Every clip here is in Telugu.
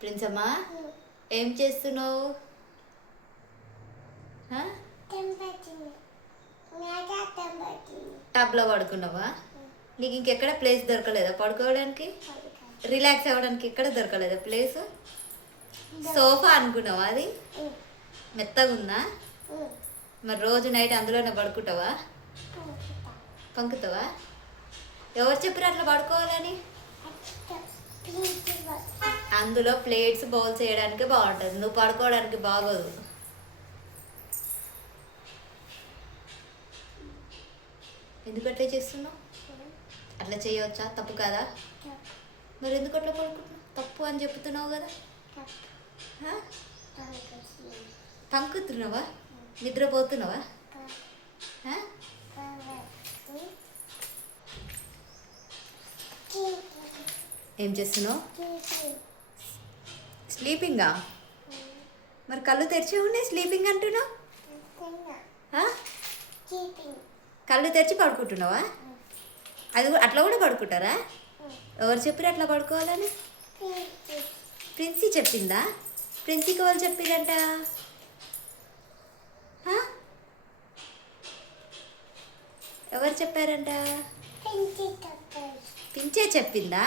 ప్రిన్సమ్మా ఏం చేస్తున్నావు? టబ్లో పడుకున్నావా? నీకు ఇంకెక్కడ ప్లేస్ దొరకలేదా పడుకోవడానికి? రిలాక్స్ అవ్వడానికి ఎక్కడ దొరకలేదా ప్లేస్? సోఫా అనుకున్నావా? అది మెత్తగా ఉందా? మరి రోజు నైట్ అందులోనే పడుకుంటావా? పంకుతావా? ఎవరు చెప్పారు అట్లా పడుకోవాలని? అందులో ప్లేట్స్ బౌల్స్ వేయడానికి బాగుంటుంది, నువ్వు పడుకోవడానికి బాగోదు. ఎందుకు అట్లా చేస్తున్నావు? అట్లా చేయవచ్చా? తప్పు కాదా? మరి ఎందుకు అట్లా పడుకుంటున్నావు? తప్పు అని చెప్తున్నావు కదా. పంకుతున్నావా? నిద్రపోతున్నావా? ఏం చేస్తున్నావు? స్లీపింగా? మరి కళ్ళు తెరిచి ఉన్నాయి, స్లీపింగ్ అంటున్నావు. కళ్ళు తెరిచి పడుకుంటున్నావా? అది అట్లా కూడా పడుకుంటారా? ఎవరు చెప్పారు అట్లా పడుకోవాలని? ప్రిన్సీ చెప్పిందా? ప్రిన్సీకి వాళ్ళు చెప్పిరంట. ఎవరు చెప్పారంట? పించే చెప్పిందా?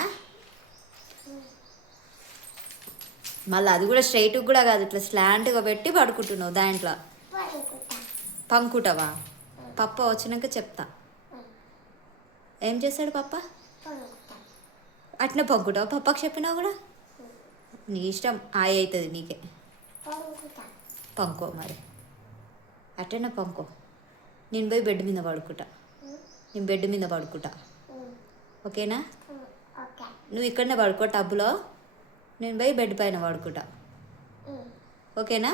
మళ్ళీ అది కూడా స్ట్రైట్గా కూడా కాదు, ఇట్లా స్లాంట్గా పెట్టి పడుకుంటున్నావు దాంట్లో. పంకుటావా? పప్ప వచ్చినాక చెప్తా. ఏం చేస్తాడు పప్ప? అట్లా పంకుటావా? పప్పకి చెప్పినా కూడా నీ ఇష్టం, హాయ్ అవుతుంది నీకే. పంకో మరి, అట్టనే పంకో. నేను పోయి బెడ్ మీద పడుకుంటా. నేను బెడ్ మీద పడుకుంటా, ఓకేనా? నువ్వు ఇక్కడనే పడుకో టబ్లో, నేను పోయి బెడ్ పైన పడుకుంటా, ఓకేనా?